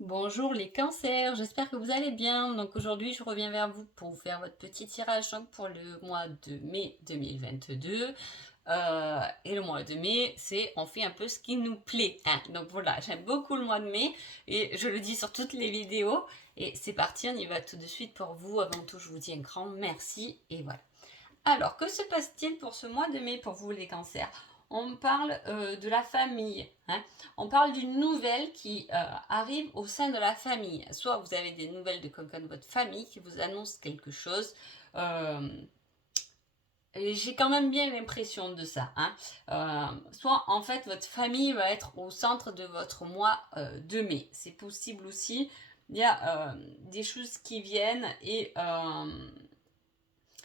Bonjour les cancers, j'espère que vous allez bien. Donc aujourd'hui, je reviens vers vous pour vous faire votre petit tirage pour le mois de mai 2022. Et le mois de mai, on fait un peu ce qui nous plaît, hein. Donc voilà, j'aime beaucoup le mois de mai et je le dis sur toutes les vidéos. Et c'est parti, on y va tout de suite pour vous. Avant tout, je vous dis un grand merci et voilà. Alors, que se passe-t-il pour ce mois de mai pour vous les cancers? On parle de la famille, hein. On parle d'une nouvelle qui arrive au sein de la famille. Soit vous avez des nouvelles de quelqu'un de votre famille qui vous annonce quelque chose. Euh, et j'ai quand même bien l'impression de ça, hein. Soit en fait votre famille va être au centre de votre mois de mai. C'est possible aussi. Il y a des choses qui viennent et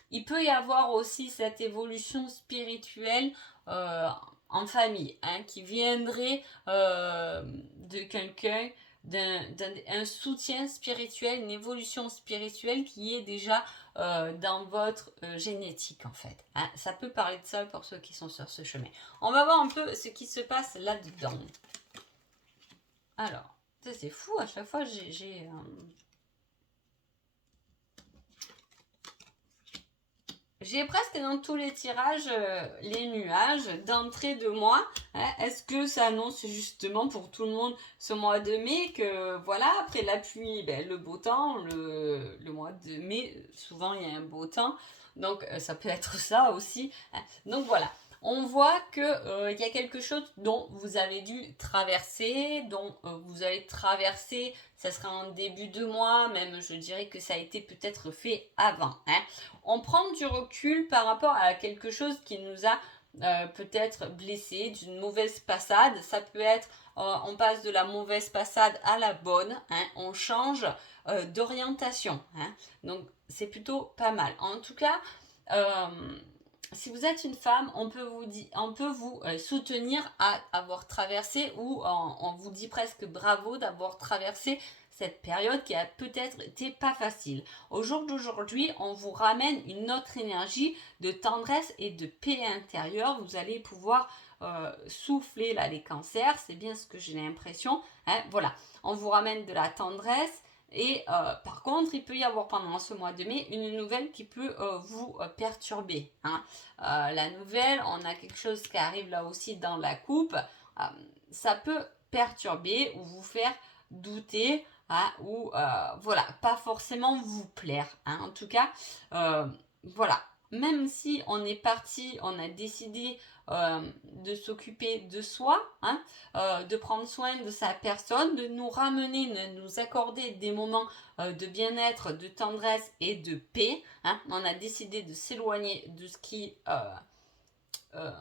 il peut y avoir aussi cette évolution spirituelle euh, en famille, hein, qui viendrait de quelqu'un, un soutien spirituel, une évolution spirituelle qui est déjà dans votre génétique en fait, hein. Ça peut parler de ça pour ceux qui sont sur ce chemin. On va voir un peu ce qui se passe là-dedans. Alors, c'est fou, à chaque fois j'ai presque dans tous les tirages les nuages d'entrée de mois, hein. Est-ce que ça annonce justement pour tout le monde ce mois de mai que voilà, après la pluie, le beau temps, le mois de mai, souvent il y a un beau temps, donc ça peut être ça aussi, hein. Donc voilà, on voit que il y a quelque chose dont vous avez dû traverser, dont vous allez traverser, ça sera en début de mois, même je dirais que ça a été peut-être fait avant, hein. On prend du recul par rapport à quelque chose qui nous a peut-être blessé, d'une mauvaise passade. Ça peut être, on passe de la mauvaise passade à la bonne, hein. On change d'orientation, hein. Donc c'est plutôt pas mal. En tout cas, euh, si vous êtes une femme, on peut vous soutenir à avoir traversé, ou on vous dit presque bravo d'avoir traversé cette période qui a peut-être été pas facile. Au jour d'aujourd'hui, on vous ramène une autre énergie de tendresse et de paix intérieure. Vous allez pouvoir souffler là les cancers, c'est bien ce que j'ai l'impression, hein. Voilà, on vous ramène de la tendresse. Et par contre, il peut y avoir pendant ce mois de mai une nouvelle qui peut vous perturber, hein. La nouvelle, on a quelque chose qui arrive là aussi dans la coupe. Euh, Ça peut perturber ou vous faire douter, hein, ou voilà, pas forcément vous plaire, hein. En tout cas, voilà. Même si on est parti, on a décidé de s'occuper de soi, hein, de prendre soin de sa personne, de nous ramener, de nous accorder des moments de bien-être, de tendresse et de paix, hein. On a décidé de s'éloigner de ce qui euh,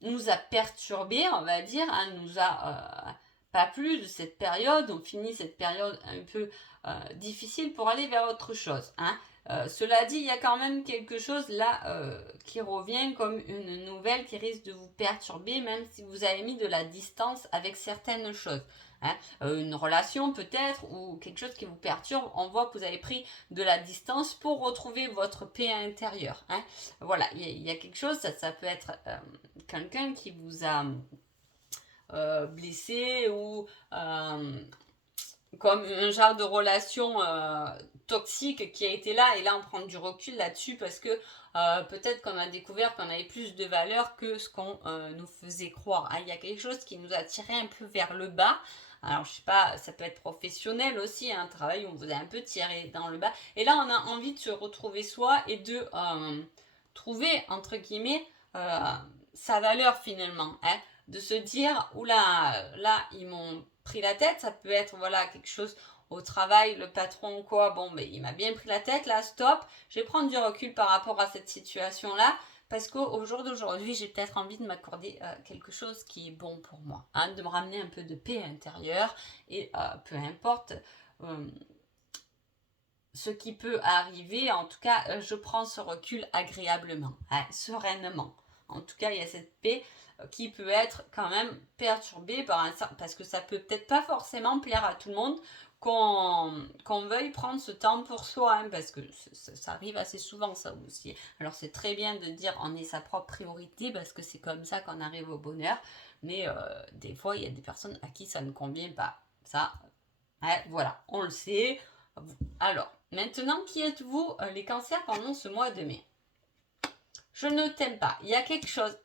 nous a perturbé, on va dire, hein, nous a pas plu de cette période. On finit cette période un peu difficile pour aller vers autre chose, hein. Cela dit, il y a quand même quelque chose là qui revient comme une nouvelle qui risque de vous perturber, même si vous avez mis de la distance avec certaines choses, hein. Une relation peut-être, ou quelque chose qui vous perturbe, on voit que vous avez pris de la distance pour retrouver votre paix intérieure, hein. Voilà, il y a quelque chose, ça peut être quelqu'un qui vous a blessé, ou comme un genre de relation toxique qui a été là, et là on prend du recul là-dessus parce que peut-être qu'on a découvert qu'on avait plus de valeur que ce qu'on nous faisait croire, hein. Il y a quelque chose qui nous a tiré un peu vers le bas. Alors je sais pas, ça peut être professionnel aussi, hein, un travail où on vous a un peu tiré dans le bas, et là on a envie de se retrouver soi et de trouver entre guillemets sa valeur finalement, hein. De se dire oula, là ils m'ont pris la tête. Ça peut être voilà quelque chose au travail, le patron ou quoi, bon mais il m'a bien pris la tête, là stop, je vais prendre du recul par rapport à cette situation là, parce qu'au jour d'aujourd'hui j'ai peut-être envie de m'accorder quelque chose qui est bon pour moi, hein, de me ramener un peu de paix intérieure, et peu importe ce qui peut arriver, en tout cas je prends ce recul agréablement, hein, sereinement. En tout cas il y a cette paix qui peut être quand même perturbée par parce que ça peut peut-être pas forcément plaire à tout le monde qu'on veuille prendre ce temps pour soi, hein, parce que ça arrive assez souvent ça aussi. Alors c'est très bien de dire on est sa propre priorité parce que c'est comme ça qu'on arrive au bonheur, mais des fois il y a des personnes à qui ça ne convient pas. Ça, Ouais, voilà, on le sait. Alors, maintenant, qui êtes-vous, les cancers, pendant ce mois de mai? Je ne t'aime pas. Il y a quelque chose,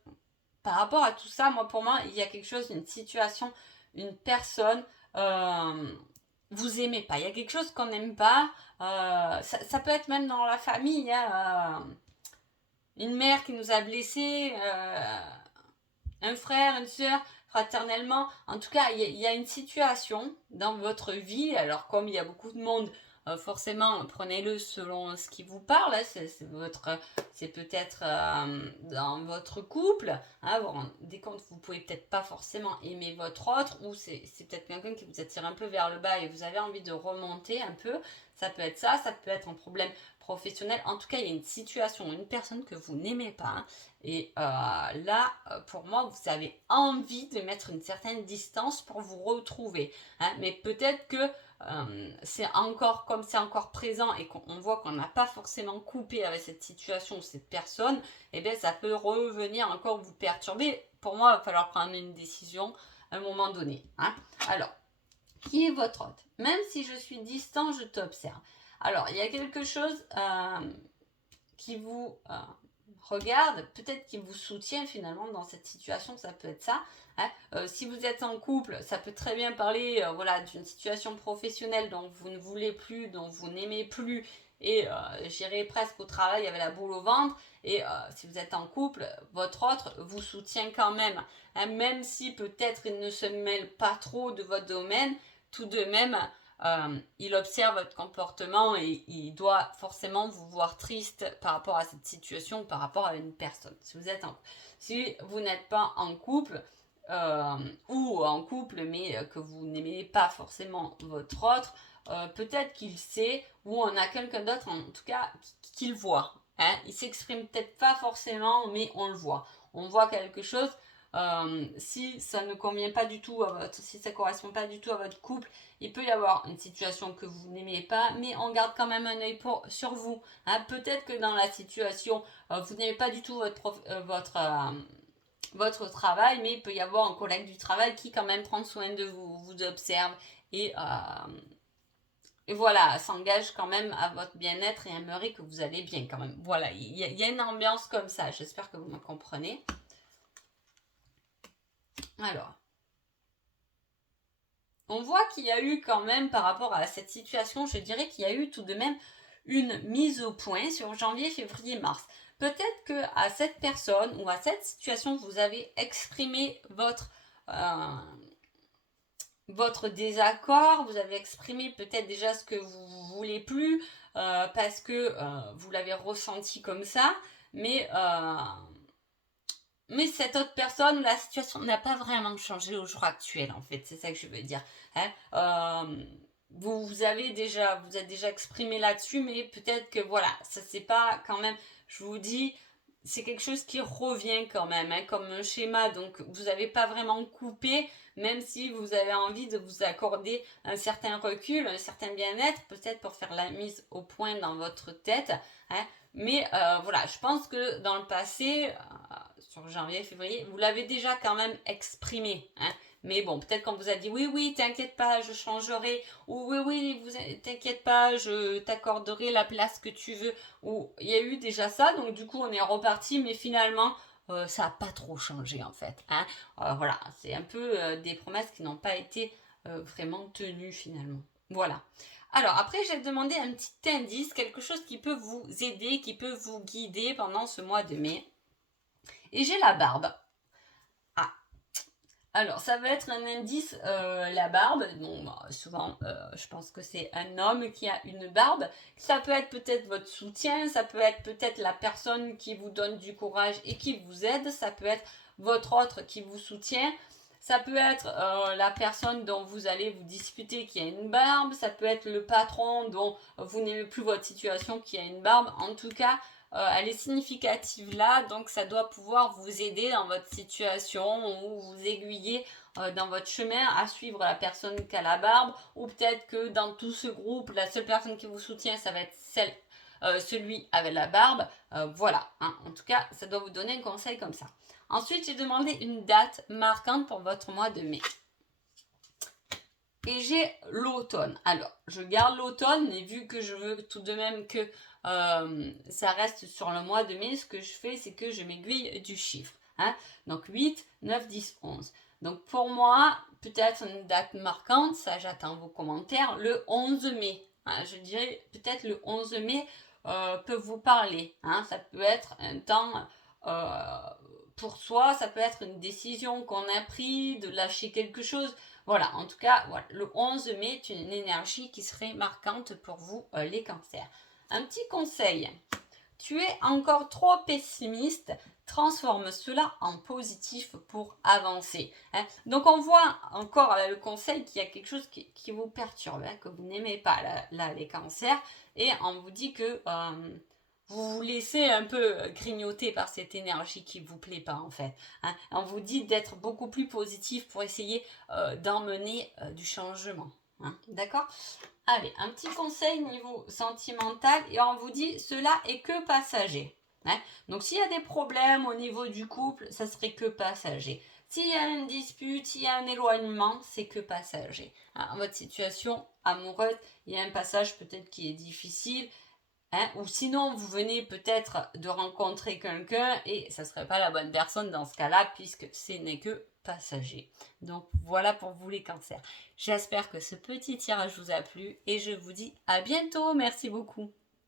par rapport à tout ça, pour moi, il y a quelque chose, une situation, une personne, vous aimez pas. Il y a quelque chose qu'on n'aime pas. Ça peut être même dans la famille, hein, une mère qui nous a blessés, un frère, une soeur, fraternellement. En tout cas, il y a une situation dans votre vie. Alors, comme il y a beaucoup de monde, forcément, prenez-le selon ce qui vous parle. Hein, c'est peut-être dans votre couple. Hein, vous vous rendez compte, vous pouvez peut-être pas forcément aimer votre autre, ou c'est peut-être quelqu'un qui vous attire un peu vers le bas et vous avez envie de remonter un peu. Ça peut être ça, ça peut être un problème professionnel. En tout cas, il y a une situation, une personne que vous n'aimez pas. Hein, et là, pour moi, vous avez envie de mettre une certaine distance pour vous retrouver. Hein, mais peut-être que c'est encore, comme c'est encore présent et qu'on voit qu'on n'a pas forcément coupé avec cette situation ou cette personne, eh bien, ça peut revenir encore vous perturber. Pour moi, il va falloir prendre une décision à un moment donné. Hein. Alors, qui est votre hôte? Même si je suis distant, je t'observe. Alors, il y a quelque chose qui vous regarde, peut-être qui vous soutient finalement dans cette situation, ça peut être ça. Hein. Si vous êtes en couple, ça peut très bien parler voilà, d'une situation professionnelle dont vous ne voulez plus, dont vous n'aimez plus, et j'irai presque au travail avec la boule au ventre. Et si vous êtes en couple, votre autre vous soutient quand même. Hein, même si peut-être il ne se mêle pas trop de votre domaine, tout de même, il observe votre comportement et il doit forcément vous voir triste par rapport à cette situation, par rapport à une personne. Si vous n'êtes pas en couple, ou en couple mais que vous n'aimez pas forcément votre autre, peut-être qu'il sait, ou on a quelqu'un d'autre en tout cas qui le voit. Hein. Il s'exprime peut-être pas forcément, mais on le voit. On voit quelque chose. Si ça ne convient pas du tout si ça correspond pas du tout à votre couple, il peut y avoir une situation que vous n'aimez pas, mais on garde quand même un œil sur vous. Hein. Peut-être que dans la situation, vous n'aimez pas du tout votre travail, mais il peut y avoir un collègue du travail qui quand même prend soin de vous, vous observe et voilà, s'engage quand même à votre bien-être et aimerait que vous allez bien quand même. Voilà, il y a une ambiance comme ça, j'espère que vous me comprenez. Alors, on voit qu'il y a eu quand même, par rapport à cette situation, je dirais qu'il y a eu tout de même une mise au point sur janvier, février, mars. Peut-être que à cette personne ou à cette situation, vous avez exprimé votre désaccord, vous avez exprimé peut-être déjà ce que vous voulez plus parce que vous l'avez ressenti comme ça, mais cette autre personne, la situation n'a pas vraiment changé au jour actuel, en fait. C'est ça que je veux dire. Hein. Vous êtes déjà exprimé là-dessus, mais peut-être que voilà, ça c'est pas quand même, je vous dis, c'est quelque chose qui revient quand même, hein, comme un schéma. Donc vous n'avez pas vraiment coupé, même si vous avez envie de vous accorder un certain recul, un certain bien-être, peut-être pour faire la mise au point dans votre tête. Hein. Mais voilà, je pense que dans le passé, sur janvier, février, vous l'avez déjà quand même exprimé. Hein. Mais bon, peut-être qu'on vous a dit oui, oui, t'inquiète pas, je changerai. Ou oui, oui, t'inquiète pas, je t'accorderai la place que tu veux. Ou il y a eu déjà ça, donc du coup on est reparti, mais finalement ça n'a pas trop changé en fait. Hein. Voilà, c'est un peu des promesses qui n'ont pas été vraiment tenues finalement. Voilà. Alors après j'ai demandé un petit indice, quelque chose qui peut vous aider, qui peut vous guider pendant ce mois de mai. Et j'ai la barbe. Ah. Alors, ça va être un indice, la barbe. Bon, bah, souvent, je pense que c'est un homme qui a une barbe. Ça peut être peut-être votre soutien, ça peut être peut-être la personne qui vous donne du courage et qui vous aide, ça peut être votre autre qui vous soutient, ça peut être la personne dont vous allez vous disputer qui a une barbe, ça peut être le patron dont vous n'aimez plus votre situation qui a une barbe. En tout cas, elle est significative là, donc ça doit pouvoir vous aider dans votre situation ou vous aiguiller dans votre chemin à suivre la personne qui a la barbe, ou peut-être que dans tout ce groupe, la seule personne qui vous soutient, ça va être celui avec la barbe. Voilà, hein. En tout cas, ça doit vous donner un conseil comme ça. Ensuite, j'ai demandé une date marquante pour votre mois de mai. Et j'ai l'automne. Alors, je garde l'automne, mais vu que je veux tout de même que ça reste sur le mois de mai, ce que je fais, c'est que je m'aiguille du chiffre. Hein. Donc 8, 9, 10, 11. Donc pour moi, peut-être une date marquante, ça j'attends vos commentaires, le 11 mai. Hein, je dirais peut-être le 11 mai peut vous parler. Hein. Ça peut être un temps pour soi, ça peut être une décision qu'on a prise, de lâcher quelque chose. Voilà, en tout cas, voilà, le 11 mai est une énergie qui serait marquante pour vous, les cancers. Un petit conseil, tu es encore trop pessimiste, transforme cela en positif pour avancer. Hein. Donc on voit encore avec le conseil qu'il y a quelque chose qui vous perturbe, hein, que vous n'aimez pas là, les cancers, et on vous dit que vous vous laissez un peu grignoter par cette énergie qui ne vous plaît pas en fait. Hein. On vous dit d'être beaucoup plus positif pour essayer d'emmener du changement. Hein. D'accord ? Allez, un petit conseil niveau sentimental et on vous dit cela est que passager. Hein. Donc s'il y a des problèmes au niveau du couple, ça serait que passager. S'il y a une dispute, s'il y a un éloignement, c'est que passager. Hein, votre situation amoureuse, il y a un passage peut-être qui est difficile. Hein, ou sinon, vous venez peut-être de rencontrer quelqu'un et ça ne serait pas la bonne personne dans ce cas-là puisque ce n'est que passager. Donc voilà pour vous les cancers. J'espère que ce petit tirage vous a plu et je vous dis à bientôt. Merci beaucoup.